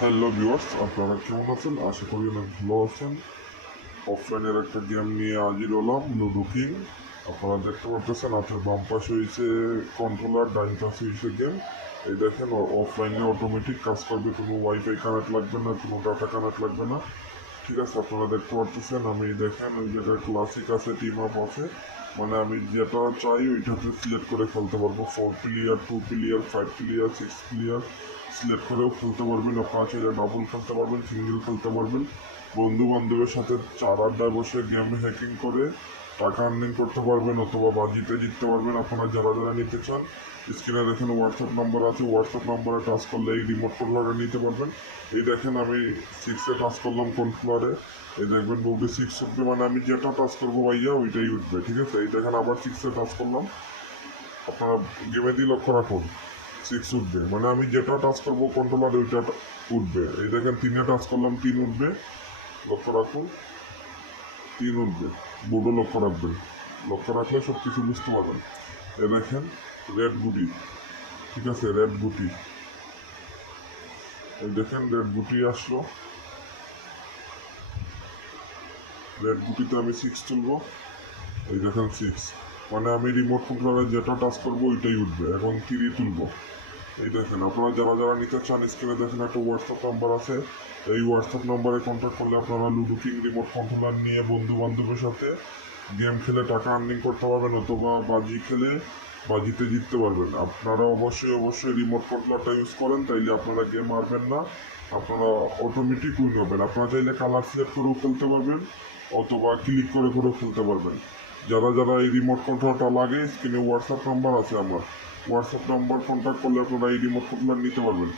Hello viewers, আপনারা কেমন আছেন? আশা করি অনেক ভালো আছেন। অফলাইনের একটা গেম নিয়ে হাজির হলাম, লুডো কিং। আপনারা দেখতে পাচ্ছেন হাতের বাম পাশে হয়েছে কন্ট্রোলার, ডাইন পাশে হয়েছে গেম। এই দেখেন অফলাইনে অটোমেটিক কাজ করবে, কোনো ওয়াইফাই কানেক্ট লাগবে না, কোনো ডাটা কানেক্ট লাগবে না। ঠিক আছে, আপনারা দেখতে পাচ্ছেন আমি দেখেন ওই জায়গায় ক্লাসিক আছে, টিম আপ আছে। মানে আমি যেটা চাই ওইটাতে সিলেক্ট করে খেলতে পারবো। 4 player, 2 player, 5 player, 6 player select করেও খেলতে পারবেন। আপনারা চাইলে ডাবল খেলতে পারবেন, সিঙ্গেল খেলতে পারবেন। বন্ধু বান্ধবের সাথে চার আড্ডায় বসে গেম হ্যাকিং করে টাকা আর্নিং করতে পারবেন, অথবা বাজিতে জিততে পারবেন। আপনারা যারা যারা নিতে চান স্ক্রিনে দেখেন হোয়াটসঅ্যাপ নাম্বার আছে, হোয়াটসঅ্যাপ নাম্বারে টাচ করলে এই রিমোট কন্ট্রোলারটা নিতে পারবেন। এই দেখেন আমি 6-এ টাচ করলাম কন্ট্রোলারে, এই দেখবেন বলবে 6 উঠবে, মানে আমি যেটা টাচ করবো ভাইয়া ওইটাই উঠবে। ঠিক আছে, এই দেখেন আবার 6-এ টাচ করলাম, আপনারা গেমে দিয়ে লক্ষ্য রাখুন 6 উঠবে, মানে আমি যেটা টাচ করবো কন্ট্রোলার ওইটা উঠবে। এই দেখেন 3-এ টাচ করলাম 3 উঠবে, লক্ষ্য রাখুন 3 উঠবে। বোর্ডও লক্ষ্য রাখবেন, লক্ষ্য রাখলে সব কিছু বুঝতে পারবেন। এ দেখেন রেড গুটি, ঠিক আছে রেড গুটি, এই দেখেন রেড গুটি আসলো, রেড গুটিতে আমি 6 তুলবো। এই দেখেন 6, মানে আমি রিমোট কন্ট্রোলারে যেটা টাচ করবো ওইটাই উঠবে। এখন 3 তুলবো। এই দেখেন আপনারা যারা যারা নিতে চান স্ক্রিনে দেখেন একটা হোয়াটসঅ্যাপ নাম্বার আছে। এই হোয়াটসঅ্যাপ নাম্বারে কন্ট্যাক্ট করলে আপনারা লুডো কিং রিমোট কন্ট্রোলার নিয়ে বন্ধু বান্ধবের সাথে গেম খেলে টাকা আর্নিং করতে পারবেন, অথবা বাজি খেলে বাজিতে জিততে পারবেন। আপনারা অবশ্যই রিমোট কন্ট্রোলারটা ইউজ করেন, তাইলে আপনারা গেম হারবেন না, আপনারা অটোমেটিক উইন হবেন। আপনারা চাইলে কালার সিলেক্ট করেও খেলতে পারবেন, অথবা ক্লিক করে করেও খেলতে পারবেন। যারা যারা এই রিমোট কন্ট্রোলটা লাগে স্ক্রিনে হোয়াটসঅ্যাপ নাম্বার আছে আমার, হোয়াটসঅ্যাপ নাম্বার কন্ট্যাক্ট করলে আপনারা এই রিমোট কন্ট্রোলার নিতে পারবেন।